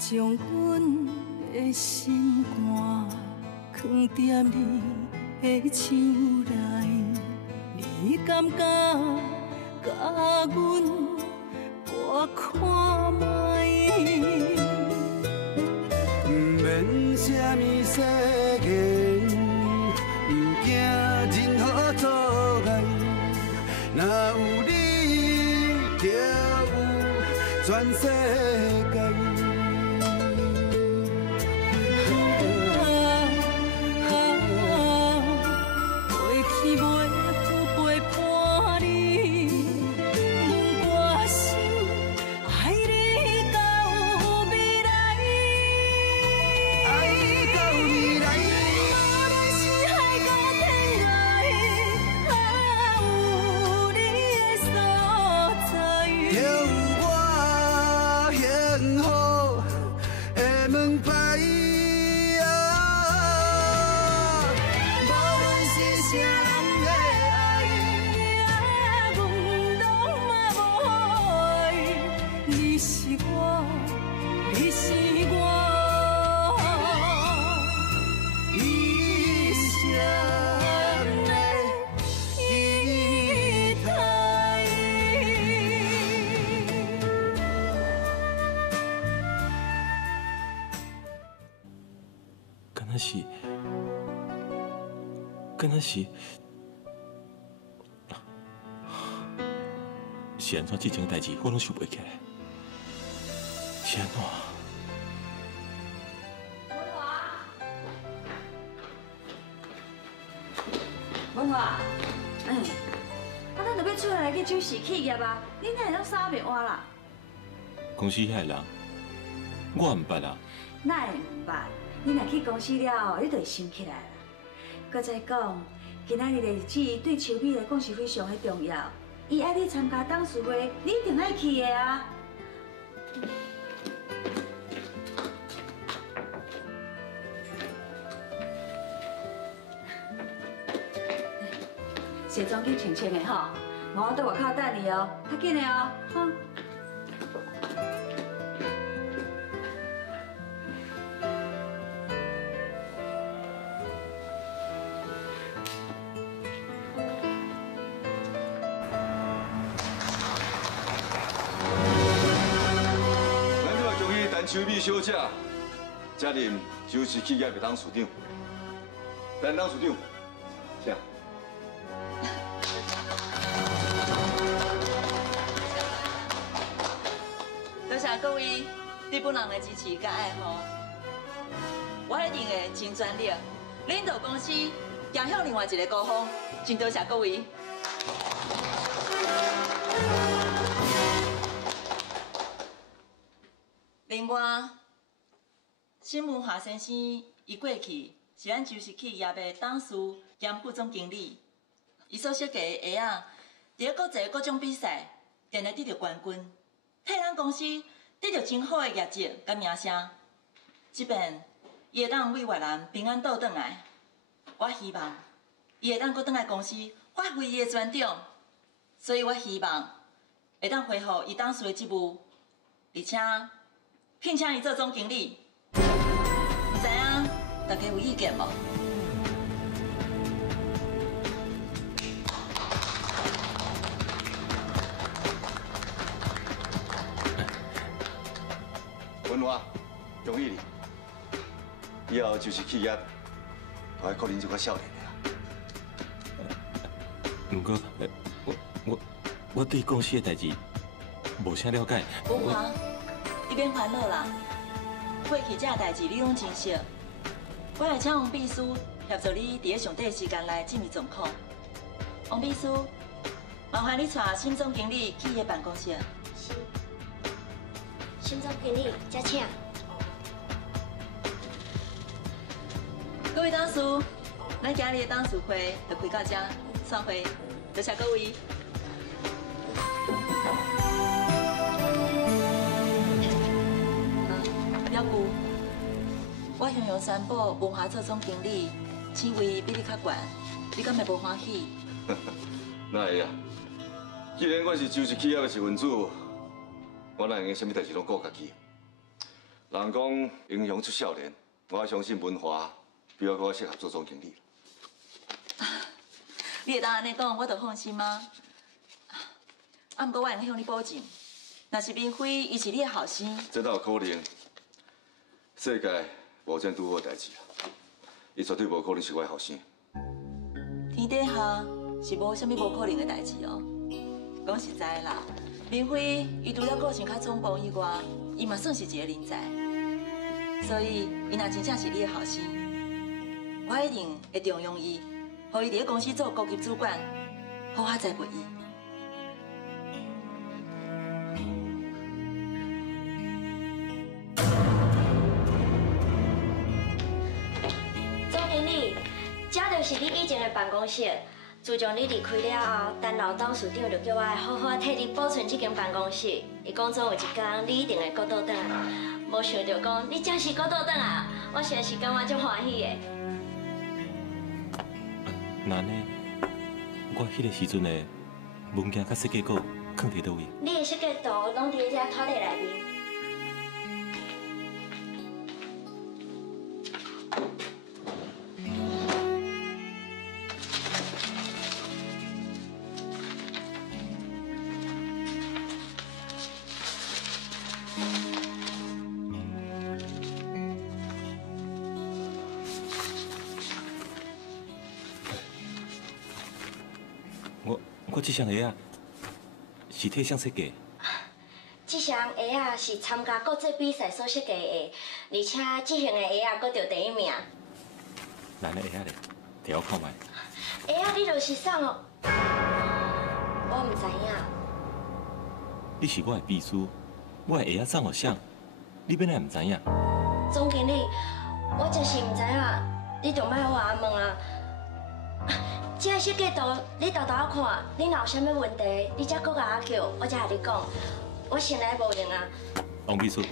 将阮的心肝藏在你的手内，你敢敢甲阮我看卖？不免什么誓言，不惊任何阻碍，若有你就有全世界。 敢若是安怎？这种代志我拢想袂起来，是安怎？文华，咱就要出来去主持企业啊！你哪会当啥袂换啦？公司遐人，我唔捌啊。哪会唔捌？你若去公司了，你就会想起来啦。搁再讲，今仔日的日子对秋美来讲是非常的重要。伊爱你参加董事会，你一定爱去的啊！卸妆去穿穿的吼，我在外口等你哦，较紧的哦，哈。 秋美小姐接任主持企业的董事长，咱董事长，请。多谢各位日本人的支持甲爱护，我一定会尽全力领导公司行向另外一个高峰。真多谢各位。 另外，沈文华先生伊过去是咱株式企业的董事兼副总经理，伊所设计的鞋仔，伫国际各种比赛，定来得到冠军，替咱公司得到真好的业绩甲名声。即便伊会当为越南平安倒转来，我希望伊会当搁倒来公司发挥伊的专长，所以我希望会当恢复伊董事的职务，而且。 聘请伊做总经理，唔知影大家有意见无？文华，恭喜你！以后就是企业，我还可能就较少年的啦。不过，我对公司的代志无啥了解。文华。 你免烦恼啦，过去这代志你拢真熟，我会请王秘书协助你伫上短时间内进入状况。王秘书，麻烦你带沈总经理去伊的办公室。是。沈总经理，再请。各位董事，咱今日的董事会就开到这，散会，多谢各位。表姑，我向阳宣布文华做总经理，职位比你较悬，你敢会无欢喜？哪会啊？既然我是株式企业的一份子，我哪会用什么代志拢顾家己？人讲英雄出少年，我相信文华比我适合做总经理。你会当安尼讲，我就放心吗？啊，不过我会向你保证，若是明辉伊是你的后生，这哪有可能？世界无这拄好代志啊！伊绝对无可能是我的后生。天底下是无啥物无可能的代志哦。讲实在啦，明辉伊除了个性较冲动以外，伊嘛算是一个人才。所以，伊若真正是你的后生，我一定会重用伊，让伊伫咧公司做高级主管，好好栽培伊。总经理，这就是你以前的办公室。自从你离开了后，陈老董事长就叫我好好替你保存这间办公室。伊讲总有一天你一定会搁倒转来，无想到讲你真是搁倒转来，我实在是感觉足欢喜的。那呢？我迄个时阵的物件甲设计稿放伫倒位？你的设计图拢伫咧这拖地内面。我这双鞋啊，是替谁设计？这双鞋啊是参加国际比赛所设计的鞋，而且这型的鞋啊搁得第一名。咱的鞋啊咧，摕我看卖。鞋啊，你就是送哦。我唔知影。你是我的秘书，我的鞋啊送互谁？你本来唔知影。总经理，我真是唔知影，你就莫我阿问啊。这个设计图你豆豆看，你若有啥物问题，你才搁甲我叫，我才甲你讲。我先来无用啊。王秘书，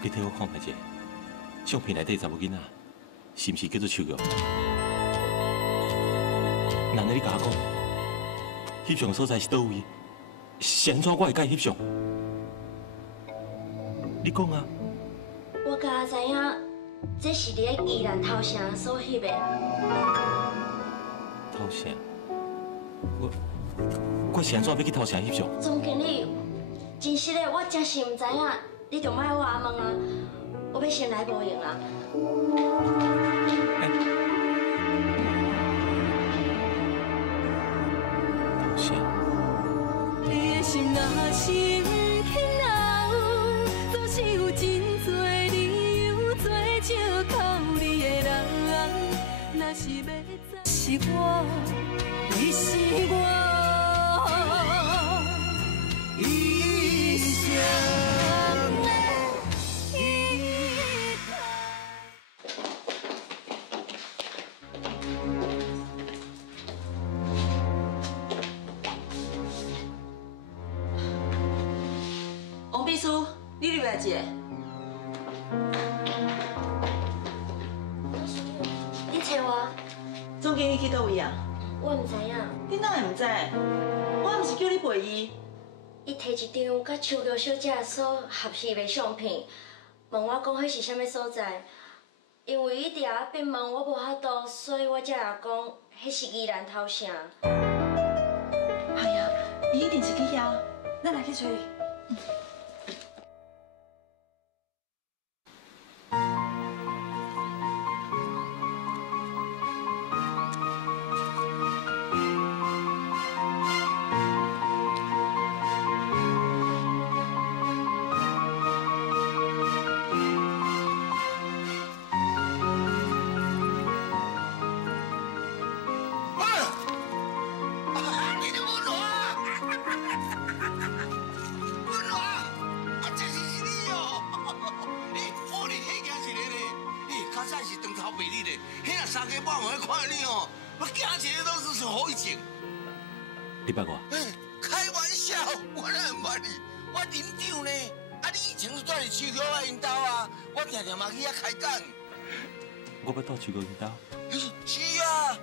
你替我看卖者，相片内底查某囡仔是毋是叫做秋玉？难道你甲我讲，翕相的所在是倒位？是安怎我会甲伊翕相？你讲啊！我甲知影，这是伫咧宜兰头城所翕的。头城？我是安怎要去头城翕相？总经理，真实的我真是唔知影，你就莫我问啊，我要先来无用啊。头城。你的心若心轻留，总是有真多理由做借口你的人。若是要知是我，你是我。一生的依王秘书，你入来一下。你找我？总经理去倒位啊？我唔知影。你哪会唔知？我毋是叫你陪伊。伊摕一张甲秋玉小姐所合翕的相片，问我讲迄是啥物所在。因为伊伫遐变问我无法度，所以我才会讲迄是宜兰头城。系啊，伊一定是去遐。咱来去找伊。你捌我？开玩笑，我哪会捌你？我林长呢？啊，你以前是住伫秋玉啊因兜啊？我常常嘛去遐开讲。我要到秋玉因兜。是啊。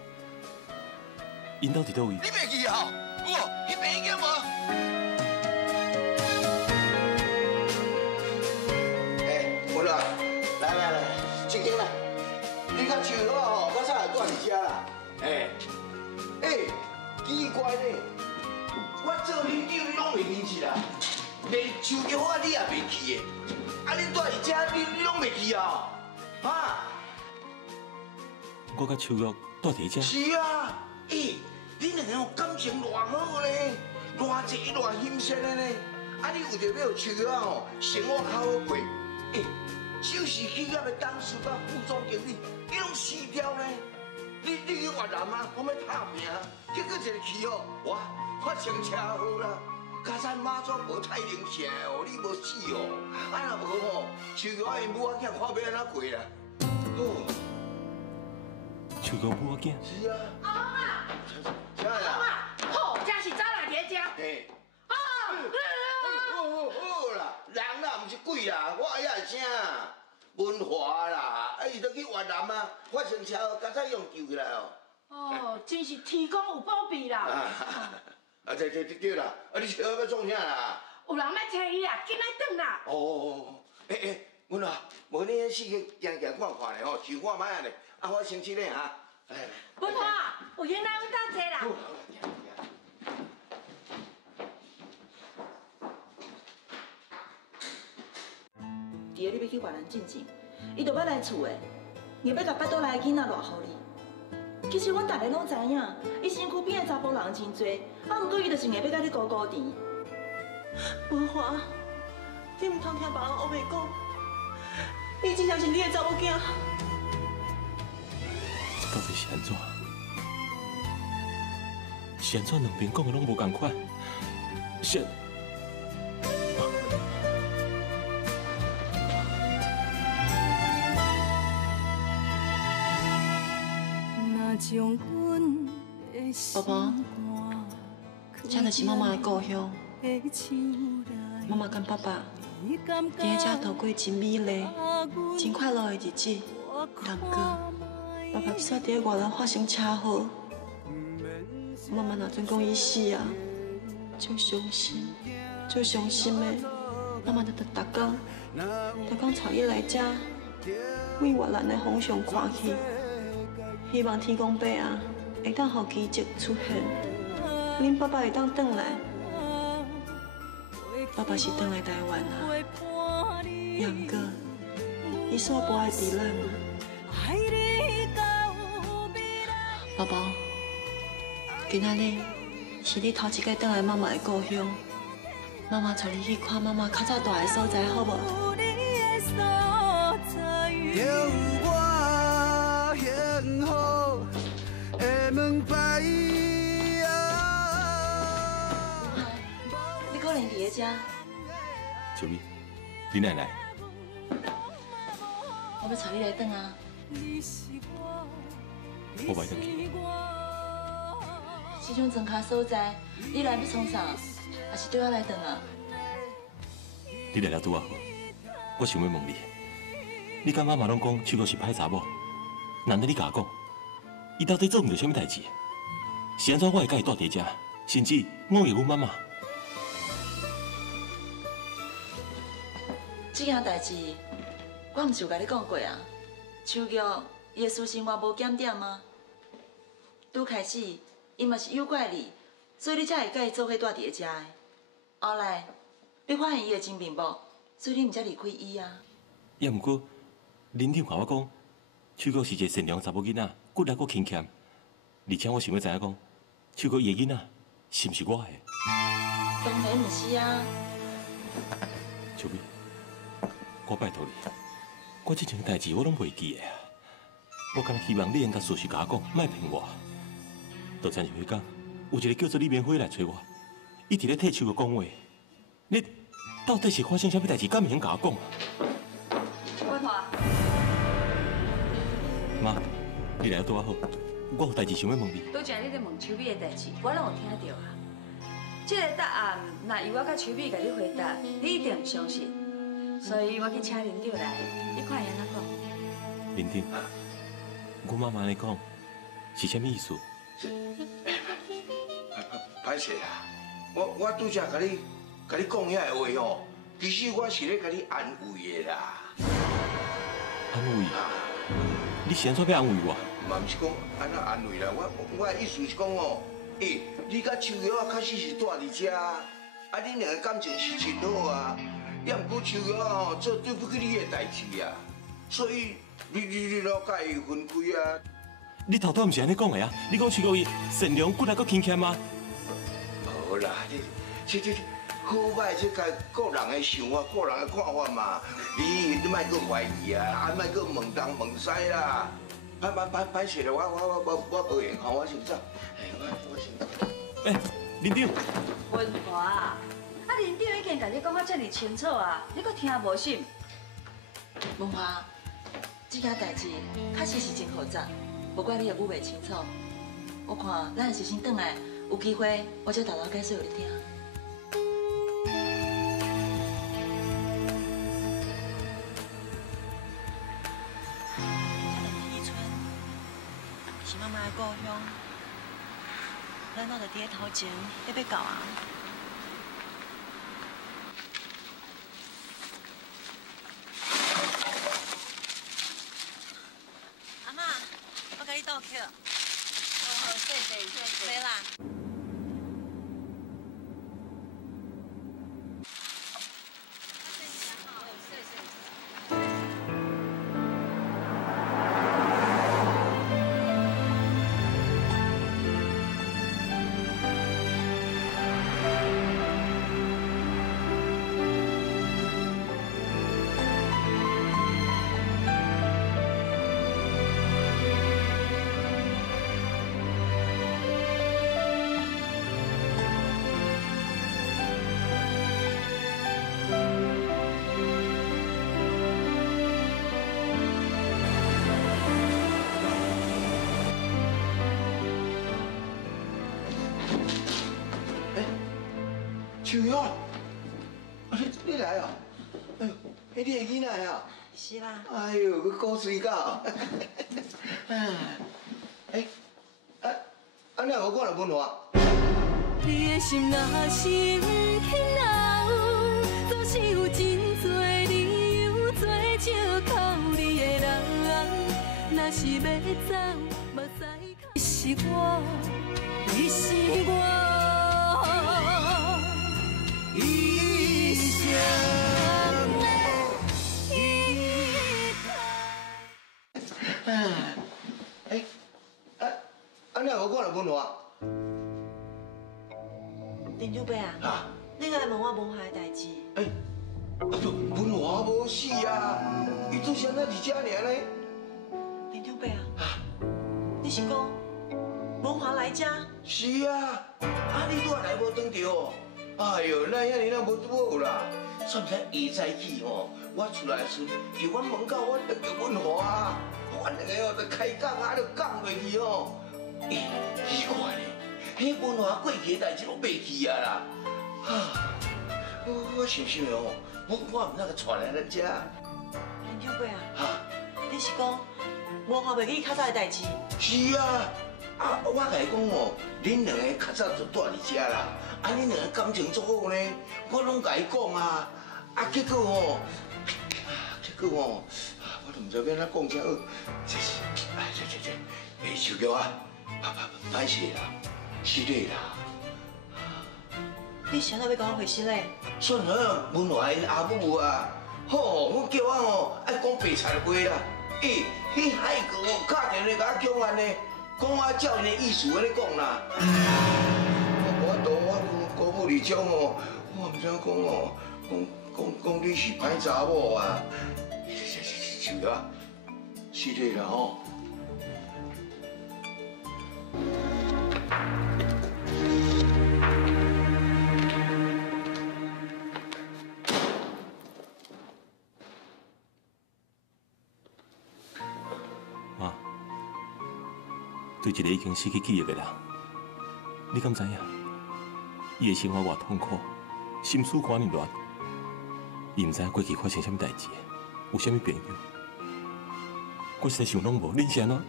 因兜伫倒位？你袂记哦？有哦，迄边已经无。你甲树哥吼，较早会住伫遮啦。奇怪呢，我做恁长你拢袂认识啦，连树桥我你也袂去的，啊你住伫遮你拢袂去啊？哈？我甲秋玉住伫遮。是啊，恁两个哦感情偌好呢，偌济偌欣赏的呢。啊，你为着要树哥吼生活较好过，首饰企业的董事甲副总经理，你拢死掉呢？你去越南啊，我要打拼，结果一个去哦，发生车祸啦。加上马祖无太灵性哦，你无死哦。啊若无吼，树哥因母仔囝看要安怎过啦？秋玉母仔囝。是啊。阿公啊，啥啦？阿公，好，这是早来伫遮。嘿。啊。好啦，人啦，毋是鬼啦，我遐是啥？文华啦，伊都去越南啊，发生车祸，刚才用救起来哦。哦，真是天公有保庇啦。对啦，你车要创啥啦？有人要找伊啦，紧来转啦。哦，阮啊，无你迄四个行行看看咧吼，就看卖安尼，啊，我先去咧哈。文华，有闲来阮家坐啦。第二，你要去越南进前，伊就要来厝的，硬要甲巴肚内的囡仔偌互你。其实阮大家拢知影，伊身躯边的查甫人真多，啊，毋过伊就是硬要甲你糊糊甜。文华，你毋通听别人黑白讲，伊真正是你的查某囝。这到底是安怎？是安怎两边讲的拢无共款？是。宝宝，这就是妈妈的故乡。妈妈跟爸爸在这度过真美丽、真快乐的日子。但过，爸爸煞在外头发生车祸，妈妈若准讲伊死啊，足伤心，足伤心的。妈妈就逐工带伊来这，为越南的方向看去。希望天公伯啊，会当予奇迹出现，恁爸爸会当转来。爸爸是转来台湾啊，也毋过，伊煞无爱伫咱啊。宝宝，今仔日是你头一摆转来妈妈的故乡，妈妈带你去看妈妈较早住的所在，好无？幸福的门牌你可能伫咧遮。秋米，你哪来？我要带你来转啊。我袂转去。这种庄卡所在，你来要创啥？还是对我来转啊？你来了拄啊好，我想要问你，你甲妈妈拢讲秋哥是歹查某，难道你甲我讲，伊到底做毋着啥物代志？是安怎我会甲伊住伫遮，甚至误会阮妈妈？这件代志，我毋是有甲你讲过啊？秋玉伊的私生活无检点吗？拄开始，伊嘛是诱拐你，所以你才会甲伊做伙住伫遮的。后来，你发现伊的真面目，所以你毋才离开伊啊。也毋过，林长甲我讲，秋哥是一个善良查某囡仔，骨力阁轻欠，而且我想要知影讲，秋哥伊的囡仔是毋是我的？当然毋是啊。秋美，我拜托你，我之前代志我拢袂记的啊。我敢若希望你能甲事实甲我讲，莫骗我。就亲像迄天，有一个叫做李明辉来找我，伊伫咧替秋哥讲话。你到底是发生啥物代志？敢毋肯甲我讲啊？文华，妈，你来得拄好，我有代志想要问你。拄则你咧问秋美的代志，我拢有听到啊。这个答案，若由我甲秋美甲你回答，你一定唔相信。所以我去请林长来，你看伊安怎讲。林长，我妈妈安尼讲是啥物意思？歹势啊！我拄则甲你讲遐个话吼，其实我是咧甲你安慰的啦。安慰？你是安怎要安慰我？嘛毋是讲安怎安慰啦，我的意思是讲哦，你甲秋瑶啊，确实是住伫遮啊，恁两个感情是真好啊。也毋过秋瑶啊，做对不起你的代志啊，所以你了甲伊分开啊。你头拄毋是安尼讲的啊？你讲秋瑶伊善良、骨力阁轻欠吗？无啦，这好歹这个个人的想法、个人的看法嘛，你莫阁怀疑啊，莫阁问东问西啦。歹势啦，我无闲吼，我先走。我先走。林长。文华，林长已经甲你讲啊遮尔清楚啊，你阁听无心？文华，这件代志确实是真复杂，无怪你会语袂清楚。我看咱是先转来，有机会我再豆豆解释互你听。是妈妈的故乡，咱那就伫咧头前要到啊。阿妈，我甲你倒客。好，谢谢。来啦。秋瑶，你来哦！哎呦，你的囡仔啊？是啦。哎呦，佮古水狗。安尼我看了文华。你的心若是不肯留，总是有真多理由做借口。你的人，若是要走，目屎是我，你是我。一生的依靠。安尼我看了文华。林长伯啊，你来问我文华的代志。文华无死啊，伊做啥在伫遮尔呢？林长伯啊，你是讲文华来遮？是啊，你拄仔来无转着？哎呦，咱遐尼无拄好啦！算不下早起吼，我出来时伫阮门口，我等着文华，阮两个就开讲啊，就讲落去吼。奇怪咧，迄文华过去的代志拢袂记啊啦。我想想哦，我毋那个带来咱遮。林长伯啊，你是讲文华袂记较早的代志？是啊，我甲伊讲哦，恁两个较早就住伫遮啦。恁两个感情足好呢，我拢甲伊讲啊，结果哦，我都唔知要安怎讲才好。这，秋瑶啊，歹势啦，失礼啦。你想要甲我回失礼？算好，文华因阿母啊，好，我叫我哦爱讲白菜话啦。迄海哥哦，打电话甲我叫安尼，讲我照因的意思安尼讲啦。我姑母你种哦，我唔知讲哦，讲你是歹查某啊，秋瑶啊，失礼啦吼。妈，对一个已经失去记忆的人，你敢知影？伊的生活偌痛苦，心思肝呢乱，伊唔知影过去发生什么代志，有什么朋友。我实在想拢无，恁是安怎？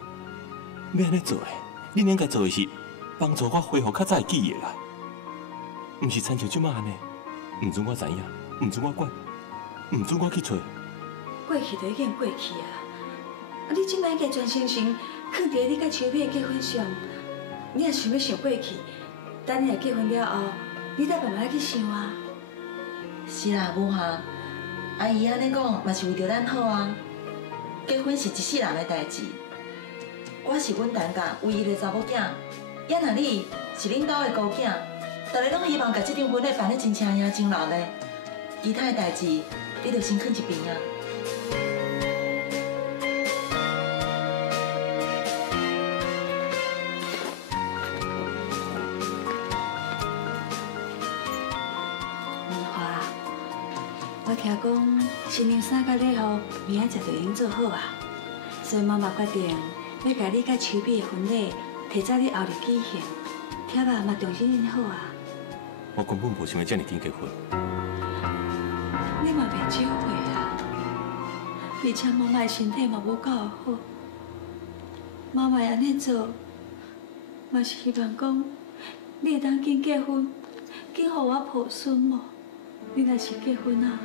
要安尼做的？恁应该做的是帮助我恢复较早的记忆啦，唔是亲像即马安尼，唔准我知影，唔准我管，唔准我去找。过去就已经过去啊，你即摆加全身心放伫你甲秋美的结婚上，你也想要想过去，等你若结婚了后，你再慢慢去想啊。是啦，母夏，阿姨安尼讲嘛是为着咱好啊。结婚是一世人的代志，我是阮陈家唯一的查某囝，也若你是恁家的孤囝，大家拢希望把这场婚礼办得真青呀、真热闹，其他的代志你就先放一边啊。我听讲新娘衫甲礼服明仔就已经做好啊，所以妈妈决定要甲你甲秋美的婚礼提早你后日举行，听爸嘛重视恁好啊。我根本无想要遮尔紧结婚。你嘛袂少岁啊，而且妈妈的身体嘛无够好，妈妈安尼做，嘛是希望讲你会当紧结婚，紧互我抱孙某。你若是结婚啊，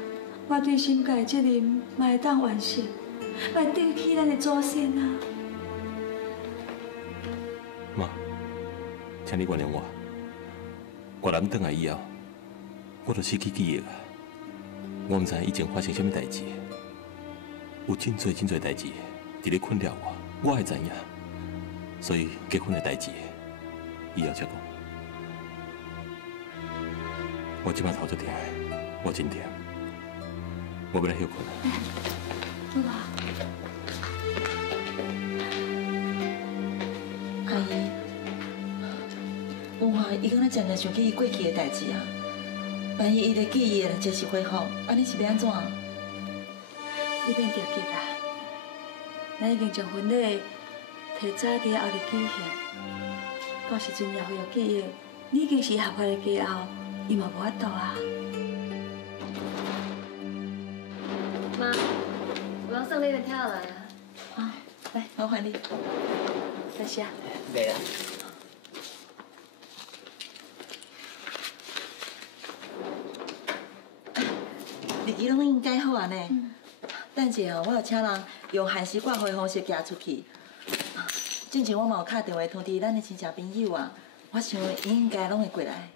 我对心家的责任嘛会当完成，嘛会对得起咱的祖先啊。妈，请你原谅我。我南转来以后，我就失去记忆啊。我唔知以前发生什么代志，有真侪代志伫咧困扰我，我会知影。所以结婚的代志，以后再讲。我即摆头足痛，我真痛，我要来休困了。母啊，阿姨，母夏伊敢若常常想起伊过去的代志啊。万一伊的记忆若真是恢复，安尼是要安怎？你免着急啦，咱已经将婚礼提早伫后日举行，到时阵也恢复记忆，你已经是合法的家后，伊嘛无法度啊。妈，我要送你的跳来了。啊，来，麻烦你。多谢。来啦。日期拢已经改好啊呢。等下哦，我有请人用限时挂回方式寄出去。之前我嘛有打电话通知咱的亲戚朋友啊，我想伊应该拢会过来。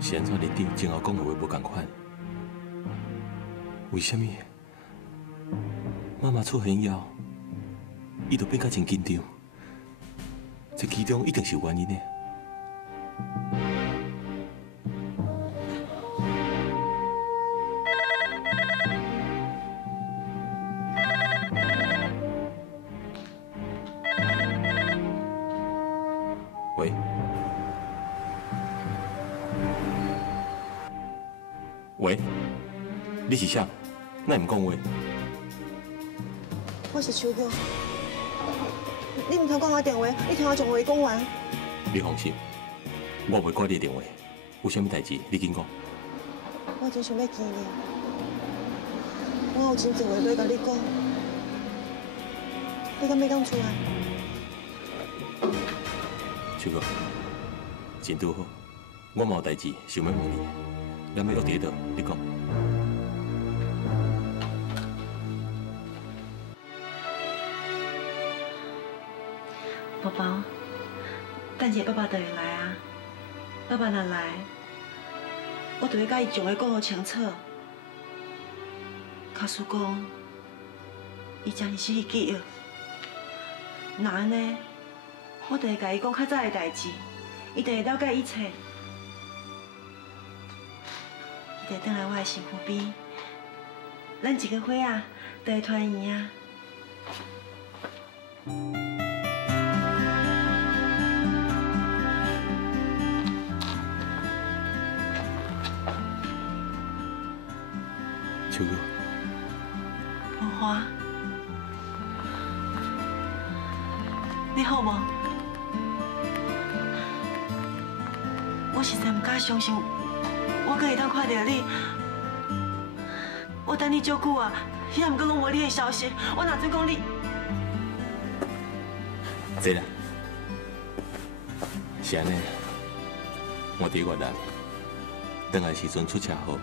现在认定前后讲的话无同款，为什么妈妈出现以后，伊就变甲真紧张？这其中一定是有原因的。喂。喂，你是啥？哪会唔讲话？我是秋哥，你唔通挂我电话，你听我将话讲完。你放心，我袂挂你的电话。有啥物代志，你紧讲。我真想要见你，我有真侪话要甲你讲，你敢要讲出来？秋哥，真拄好，我嘛有代志想要问你。咱要约伫倒？你讲。宝宝，等下爸爸就会来啊。爸爸若来，我就会甲伊将话讲好清楚。假使讲，伊真是失去记忆，那安尼，我就会甲伊讲较早的代志，伊就会了解一切。伊就回来我的身边，咱一个伙仔就会团圆啊。秋哥，文花，你好无？我实在唔敢相信，我可会当看到你。我等你足久啊，也唔过讲无你的消息。我哪准讲你？坐啦，是安尼，我伫越南，回来时阵出车祸，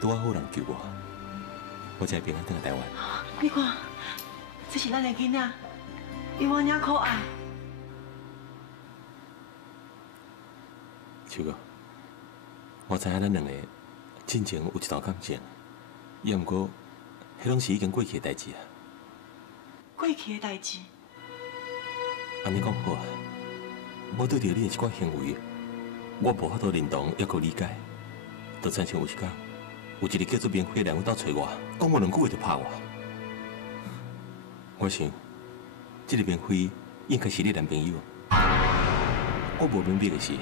拄好有人救我，我才平安回来台湾。你看，这是咱的囡仔，伊我领可爱。秋哥，我知影咱两个之前有一段感情，也毋过，迄拢是已经过去的代志啊。过去的代志。安尼讲好啊，我对着你的这款行为，我无法度认同，也阁理解。就亲像有一天，有一个叫做明辉的人到找我，讲无两句话就拍我。我想，这个明辉应该是你男朋友。我无明白的是，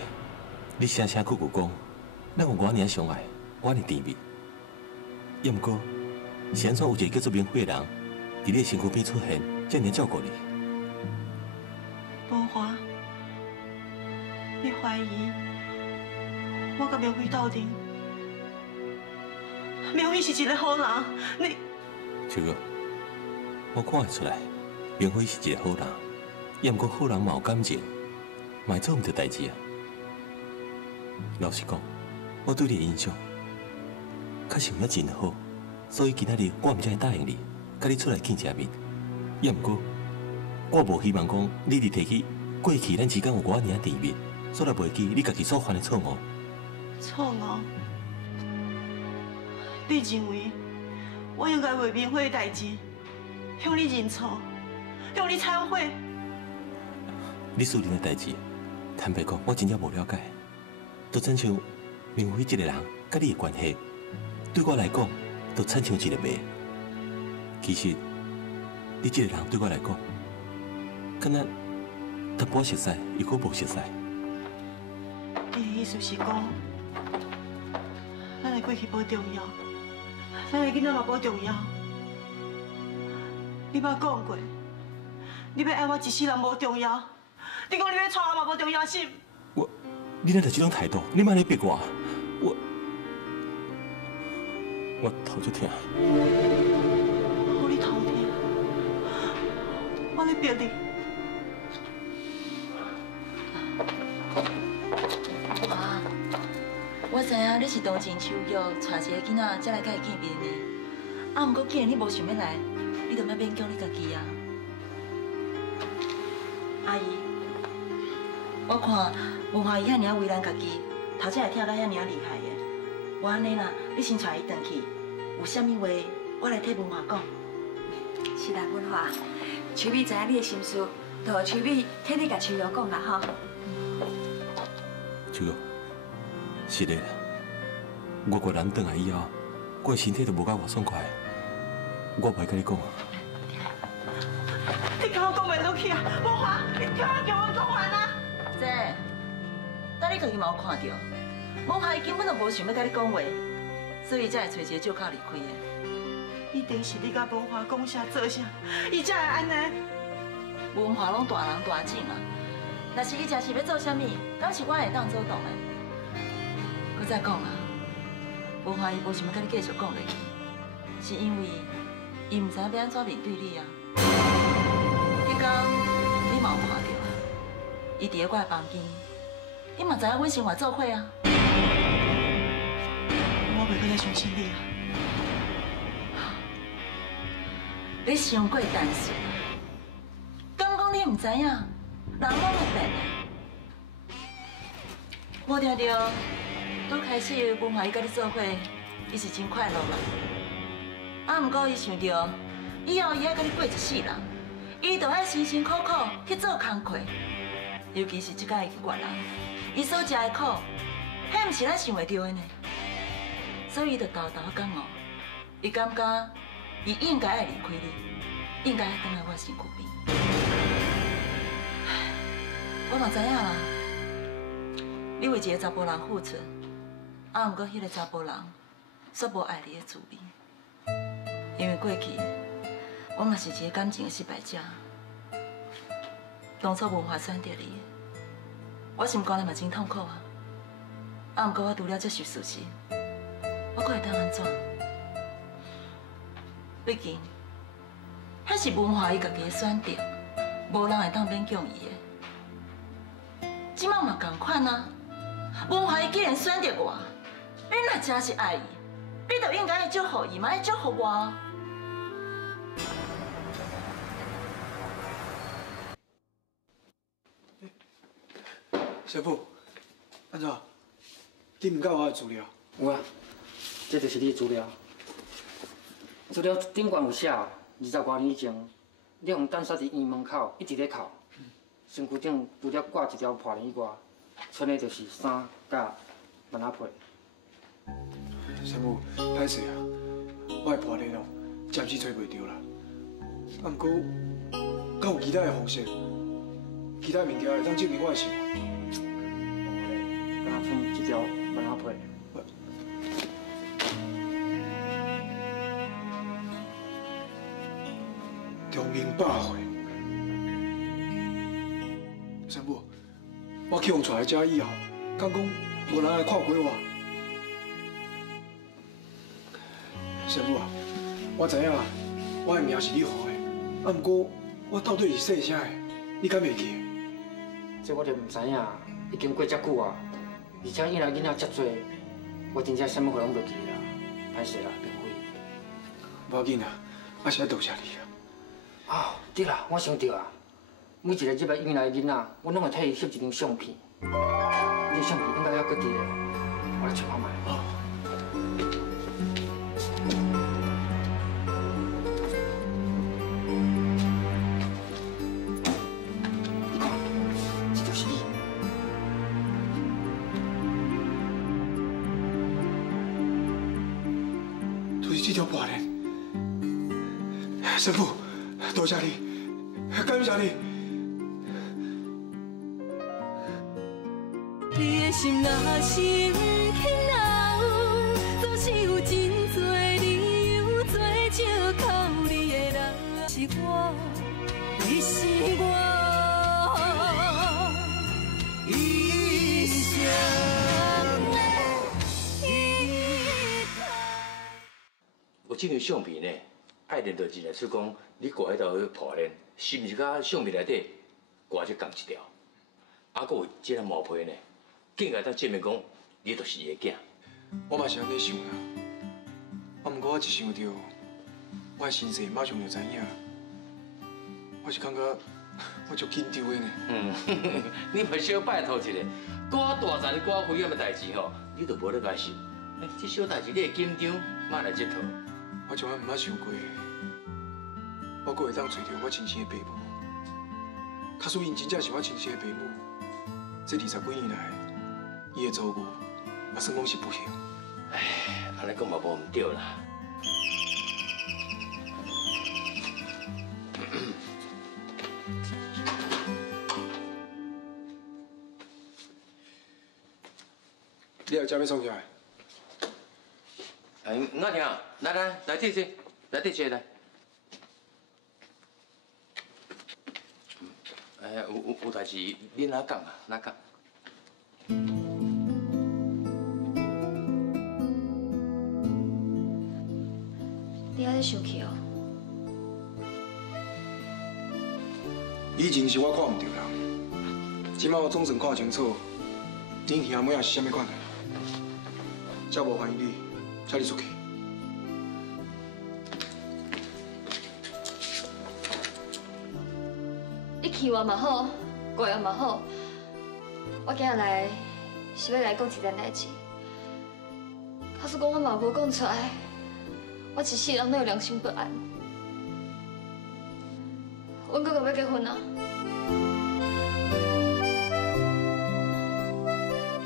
你声声句句讲，咱有偌尔相爱，偌尔甜蜜。也毋过，是安怎有一个叫做明辉的人，伫你的身躯边出现，遮尔照顾你？无华，你怀疑我甲明辉斗阵？明辉是一个好人，你秋哥，我看得出来，明辉是一个好人，也毋过好人嘛有感情，嘛会做毋着代志啊。老实讲，我对你的印象，确实也真好，所以今仔日我毋才会答应你，甲你出来见一面。也毋过，我无希望讲你伫提起过去咱之间有偌尔甜蜜，所来袂记你家己所犯的错误。错误？你认为我应该为明辉的代志向你认错，向你忏悔？你私人的代志，坦白讲，我真正无了解。就亲像明辉这个人，甲你的关系，对我来讲，就亲像一个谜。其实，你这个人对我来讲，敢若淡薄熟悉，又搁无熟悉。你的意思是讲，咱的过去无重要，咱的囡仔嘛无重要。你捌讲过，你要爱我一世人无重要。你讲你要娶我嘛无重要，是？你哪来这种态度？你莫咧逼我，我头就痛。好，你头痛，我咧逼你。啊，我知影你是当真手约带一个囡仔才来甲伊见面的。啊，毋过既然你无想要来，你就莫勉强你家己啊。阿姨，我看文华伊遐尔为难家己，头才会跳到遐尔厉害的。我安尼啦，你先带伊回去，有啥物话我来替文华讲。是啦，文华，秋美知影你的心事，就让秋美替你甲秋瑶讲啦吼。秋瑶，是的啦，我越南回来以后，我的身体都无甲偌爽快，我袂甲你讲。你甲我讲袂落去啊，文华，你听我叫我讲完啊。姐，但你家己嘛有看到，文华伊根本就无想要甲你讲话，所以才会找一个借口离开的。一定是你甲文华讲啥做啥，伊才会安尼。文华拢大人大种啊，若是伊真是要做啥物，敢是我会当做动的。我再讲啊，文华伊无想要甲你继续讲落去，是因为伊毋知影要安怎面对你啊。迄天你嘛有看到啊，伊伫咧我的房间，你嘛知影阮生活做伙啊。我袂搁再相信你啊！你伤过单纯，敢讲你毋知影，人拢会变的。我听到，拄开始文华伊甲你做伙，伊是真快乐嘛。啊，毋过伊想到以后伊爱甲你过一世人，伊就爱辛辛苦苦去做工课。尤其是即摆去越南，伊所食的苦，迄毋是咱想袂到的呢。所以伊就偷偷讲哦，伊感觉伊应该爱离开你，应该爱回来我身躯边。我嘛知影啦，你为一个查甫人付出，啊，毋过迄个查甫人煞无爱你的滋味。因为过去我嘛是一个感情的失败者，当初文华选择你，我心肝内嘛真痛苦啊。啊，毋过我除了接受事实，我阁会当安怎？毕竟，迄是文华伊家己的选择，无人会当勉强伊的。即摆嘛同款啊，文华伊既然选择我，你若真是爱伊，你就应该祝福伊，嘛要祝福我。师傅，安怎？你唔够我的资料？有啊，这就是你的资料。资料顶悬有写，20多年前，你用单杀伫院门口一直咧哭，身躯顶除了挂一条破链以外，剩的就是衫、甲、蚊仔被。师傅，歹势啊，我的破链哦，暂时找袂到啦。啊，不过，敢有其他的方式？其他物件会当证明我的生活？敢剩一条蚊仔被。长命百岁，师傅，我去用带来遮以后，敢讲无人来看过我。师傅啊，我知影我的命是你予的，啊，不过我到底是姓啥的，你敢袂记？这我就唔知影，已经过遮久啊，而且伊来囡仔遮多，我真正啥物货拢袂记啦，歹势啦，并非。无要紧啊，我是要多谢你啊。啊，对啦，我想到啊，每一个入来院内的囡仔，我拢会替伊翕一张相片。你相片应该还搁伫咧，我来找看卖。哦。你看，这就是你。就是这条破链，师傅。多谢你，感谢你。你的心若是不肯留，总是有真多理由做借口。你的人是我，你是我，一生一世。有这张相片呢？爱认到真来出讲，你挂迄条破链，是毋是甲相片内底挂只共一条？啊，搁有这个毛皮呢，竟然当证明讲你就是伊的囝。我嘛是安尼想啦，啊，不过我一想到我的身世，马上就知影，我是感觉我足紧张的呢。你嘛小拜托一下，我大잔我危险的代志吼，你都无咧关心。这小代志你会紧张，莫来这套。我从来毋捌想过，我阁会当找到我亲生的爸母。假使因真正是我亲生的爸母，这20几年来，伊的遭遇，也算讲是不幸。唉，安尼讲嘛无唔对啦。你后食要创啥？哎，我听，来这些，来这些来。哎，有代志，你哪讲啊？哪讲？你还在生气哦？以前是我看唔到人，即摆我总算看清楚，恁兄妹仔是啥物款的，才无欢迎你。带你出去。你去我嘛好，过也嘛好，我今日来是要来讲一件代志。假使讲我嘛无讲出来，我一世人都有良心不安。阮哥哥要结婚啊！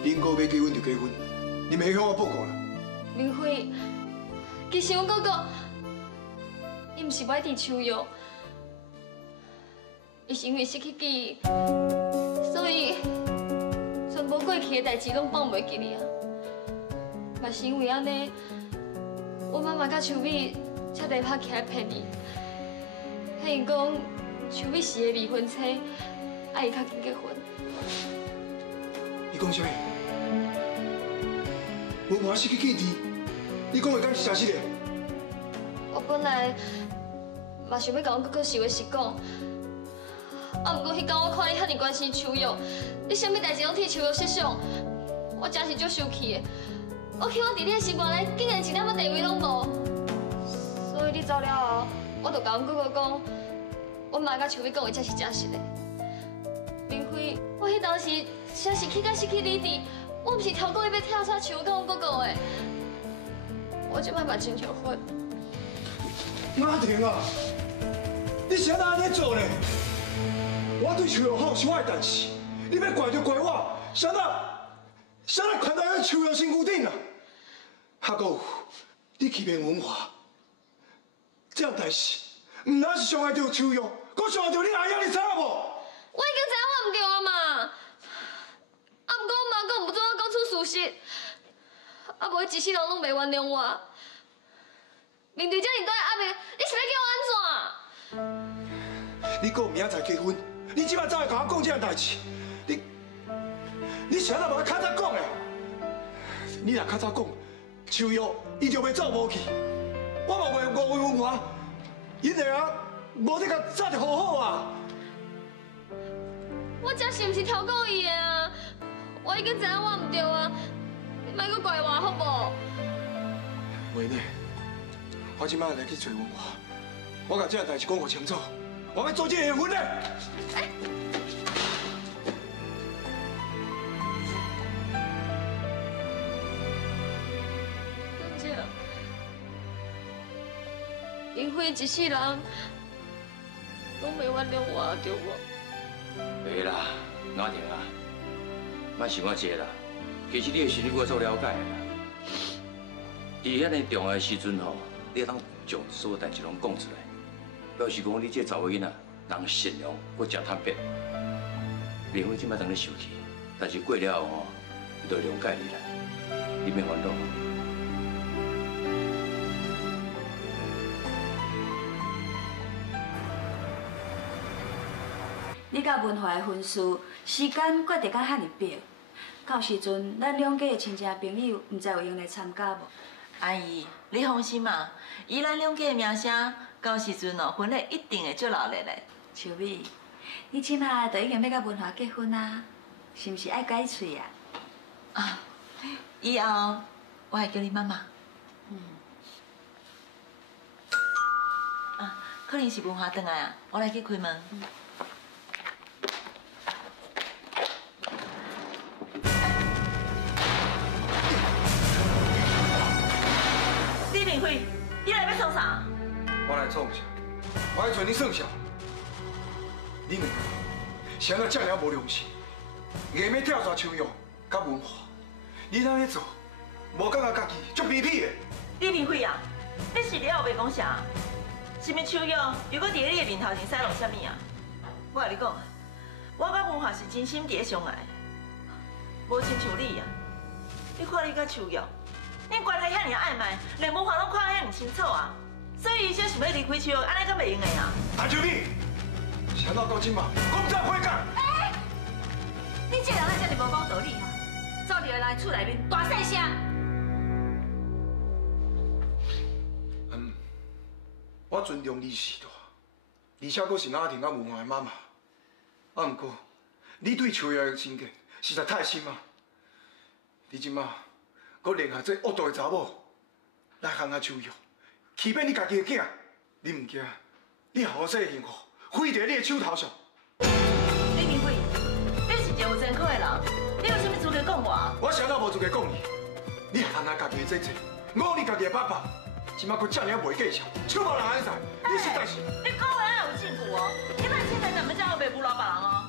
恁哥要结婚就结婚，你免向我报告啦。明辉，其实阮哥哥，伊毋是不爱治手药，伊是因为失去记忆，所以全部过去的代志拢放袂记哩啊。嘛是因为安尼，我妈妈甲秋美彻底拍起来骗伊，骗伊讲秋美是个离婚妻，爱伊较紧结婚。你讲啥物？文华失去记忆，你讲的敢是真实的？我本来嘛想要甲阮哥哥实话实讲，啊，不过迄天我看你遐尼关心秋瑶，你啥物代志拢替秋瑶设想，我真是足生气的。我希望伫你的心肝内，竟然一点仔地位拢无。所以你走了后，我就甲阮哥哥讲，我妈甲秋美讲的才是真实的。明辉，我迄当时真是气甲失去理智，我毋是超故意要跳伞像我甲阮哥讲的。我即摆嘛真后悔。阿婷啊，你是安怎安尼做呢？我对秋瑶好是我的代志，你要怪就怪我，谁人看到咱秋瑶身躯顶啊？还佫有，你欺骗文华，这样代志，唔但是伤害到秋瑶，佫伤害到你阿爷，你知影无？我已经知影我唔对啊嘛，啊，不过我妈佫唔准我讲出事实，啊，无伊一世人拢袂原谅我。面对这尔大的压力，你是要叫我安怎？你佫有明仔载结婚，你即摆走来甲我讲这样代志，你是安怎无较早讲的？你若较早讲，秋瑶伊就袂走无去，我嘛袂误会文华，因个啊无你甲早就好好啊。我真是毋是超故意的啊！我已经知影我唔对啊，你莫阁怪我好无？维内，我即摆来去找文华，我甲这样代志讲互清楚，我要做这个婚礼。林辉一世人拢袂原谅我，对无？袂啦，阿婷啊，莫想我这啦。其实你的心理我做了解的啦。伫遐尼重要的时阵吼，你当将所有代志拢讲出来，表示讲你这查某囡仔人善良，搁真坦白。林辉即摆当你受气，但是过了后吼，伊就了解你啦，你免烦恼。你甲文华的婚事时间决定到遐尼表，到时阵咱两家的亲戚朋友，唔知有用来参加无？阿姨，你放心嘛，以咱两家的名声，到时阵哦，婚礼一定会足热烈的。秋美，你即摆就已经要甲文华结婚啊，是毋是爱改喙啊？啊，以后我会叫你妈妈。啊，可能是文华回来啊，我来去开门。李明辉，你来要创啥？我来创啥？我来找你算啥？你两个是安怎这么无良心，硬要跳抓秋瑶甲文华？你安尼做，无感觉家己足卑鄙的？李明辉啊，你是了后袂讲啥？是毋是秋瑶如果伫你的面头前使弄啥物啊？我甲你讲，我甲文华是真心伫咧相爱，无亲像你啊！你看你甲秋瑶。恁关系遐尔暧昧，连文华拢看遐尔清楚啊！所以伊才想要离开秋瑶，安尼阁袂用的啊！谭秋美，想到到今嘛，我唔知悔改。你这人啊，真是无讲道理哈！走入来厝内面大细声。我尊重你时代，而且佫是阿婷甲文华的妈妈。啊，不过你对秋瑶的成见实在太深啊！你即马。佫连下这恶毒的查某来陷害秋瑶，欺骗你家己的囝，你唔惊？你后生的幸福毁在你的手头上。李明辉，你是一个有前科的人，你有啥物资格讲我？我啥都无资格讲你，你陷害家己的姐姐，误你家己的爸爸，即马佫这样袂计数，手无人安在，你实在是……你讲话要有证据哦，你莫凊彩干要这样白侮辱别人哦。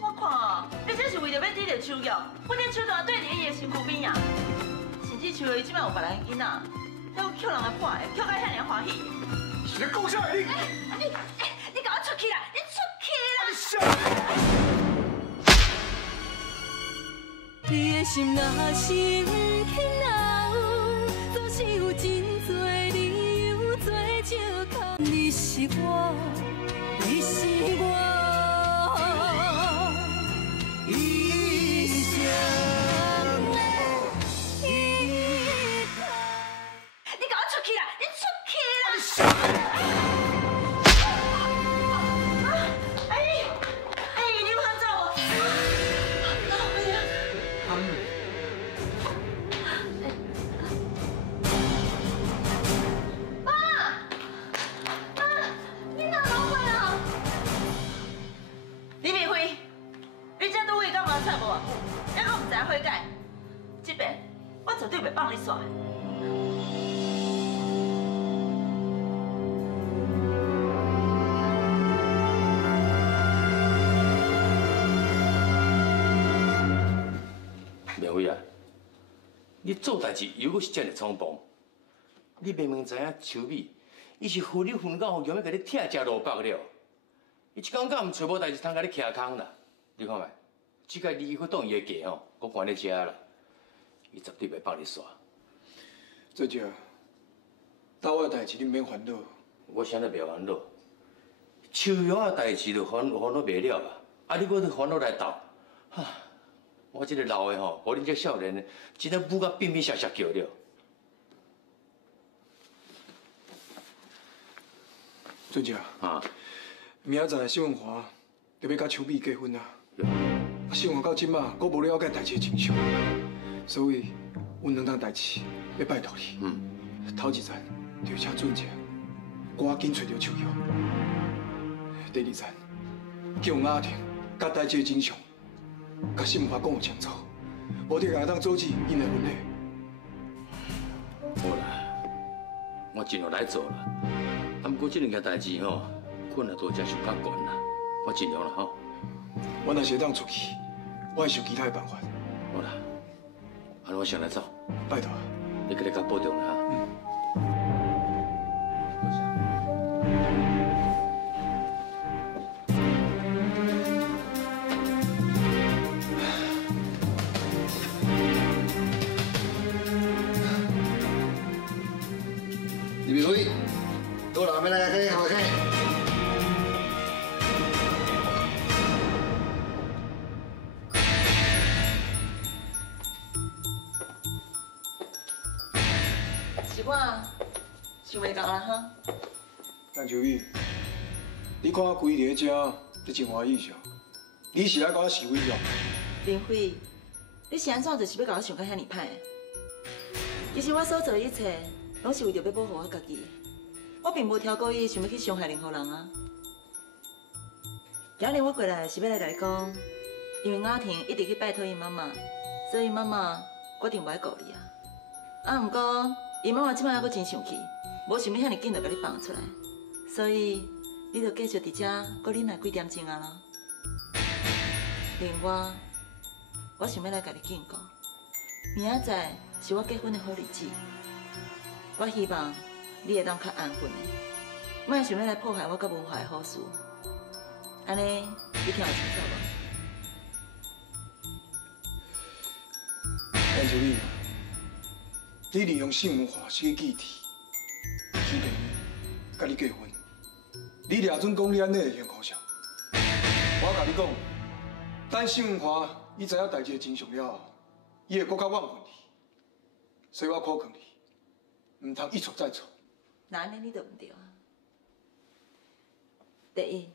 我看哦，你这是为着要抵着秋瑶，不然手段对伫伊的身躯边啊。甚至秋瑶伊即摆有别人的囡仔，还有捡人的破的，捡到遐尔欢喜。是咧讲啥的你？你给我出去啦！你出去啦！你啥？你的心若是不肯留，总是有真多理由做借口。你是我，你是我。绝对袂放你耍。苗伟啊，你做代志犹阁是这么匆忙，你明明知影秋美，伊是分你分到后，强要甲你拆食萝卜了。伊一天敢毋找无代志通甲你徛空啦？你看觅，即个你以后当伊的价吼，搁关咧遮啦，伊绝对袂放你耍。做姐，兜我的代志你毋免烦恼。我啥都袂烦恼，秋阳的代志就烦恼袂了啊！啊，你搁烦恼来斗，哈！我这个老的吼，互恁这少年的，真正母甲变变傻傻叫了。做姐啊，明仔载沈文华就要甲秋美结婚啊！沈文华到即马，阁无了解代志的真相，所以有两件代志要拜托你。头一站就请准姐赶紧找到秋瑶。第二站叫雅婷甲代志的真相，甲沈文华讲清楚，无得让当阻止因的婚礼。好啦，我尽量来做啦。啊，不过这两件代志吼，困难度真是较悬啦。我尽量啦吼。我若是会当出去，我会想其他的办法。好啦，安尼我先来走。拜托。你给你较保重啦哈。李明辉，到哪边来？开，好开。是我想袂到啦哈。陈秋美，你看我规日在遮，你真欢喜上，你是来甲我示威了？林辉，你是安怎就是要甲我想到遐尼歹？其实我所做的一切，拢是为着要保护我家己。我并无挑故意想要去伤害任何人啊。今日我过来是要来讲，因为雅婷一直去拜托伊妈妈，所以妈妈决定不爱顾你啊。啊，不过伊妈妈即摆还阁真生气，无想要遐尼紧就甲你放出来，所以你着继续伫遮阁忍耐几点钟啊啦。另外，我想要来甲你警告，明仔载是我结婚的好日子，我希望你会当较安分的，莫想要来破坏我甲文华的好事。安尼，你听得清楚无？陈秋美，你利用沈文华是去记题，许平甲你结婚，你掠准讲你安尼会幸福啥？我甲你讲，等沈文华伊知影代志的真相了后，伊会搁较怨恨你，所以我考劝你，唔通一错再错。那安尼你就唔对啊。第一，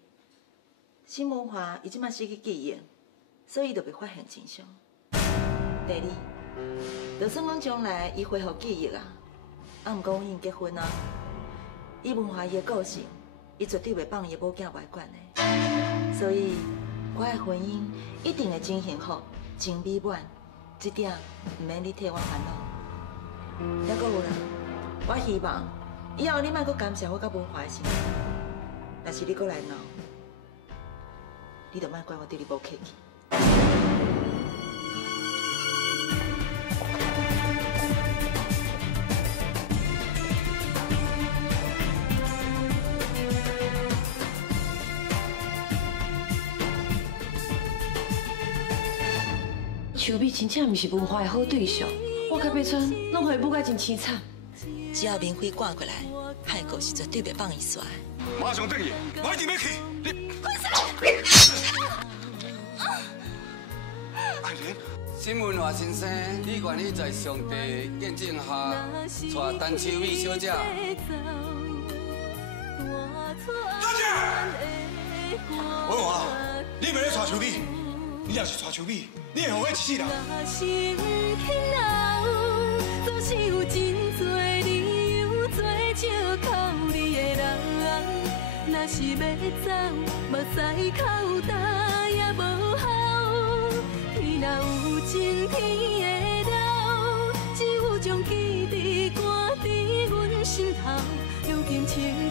沈文华伊即摆失去记忆，所以伊就袂发现真相。第二，就算讲将来伊恢复记忆啊，啊，毋过阮已经结婚啊，以文华伊的个性，伊绝对袂放伊的某囝外管的。所以，我的婚姻一定会真幸福、真美满，这点毋免你替我烦恼。还阁有啦，我希望以后你莫阁干涉我甲文华的生活。若是你阁来闹，你就莫怪我对你无客气。秋美真正毋是文华的好对象，我甲白川拢互伊母甲真凄惨。只要明辉赶过来，海狗是绝对袂放伊煞的。马上等伊，我一定要去。你快闪！爱莲，沈文华先生，你愿意在上帝见证下，带陈秋美小姐？大姐，文华，你袂咧带秋美，你若是带秋美，你会后悔一世人。总是有真多理由做借口你的人，若是要走，目屎口干也无效。天若有情天会了，只有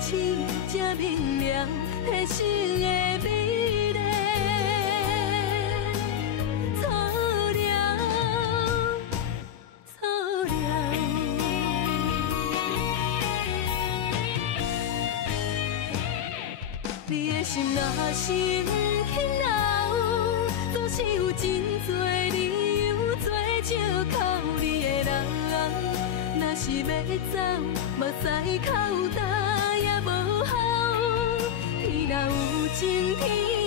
起，才明了人生的美丽。错了，错了。你的心若是不肯留，总是有真多理由做借口。你的人，若是要走，目屎口干也无效。天若有情天。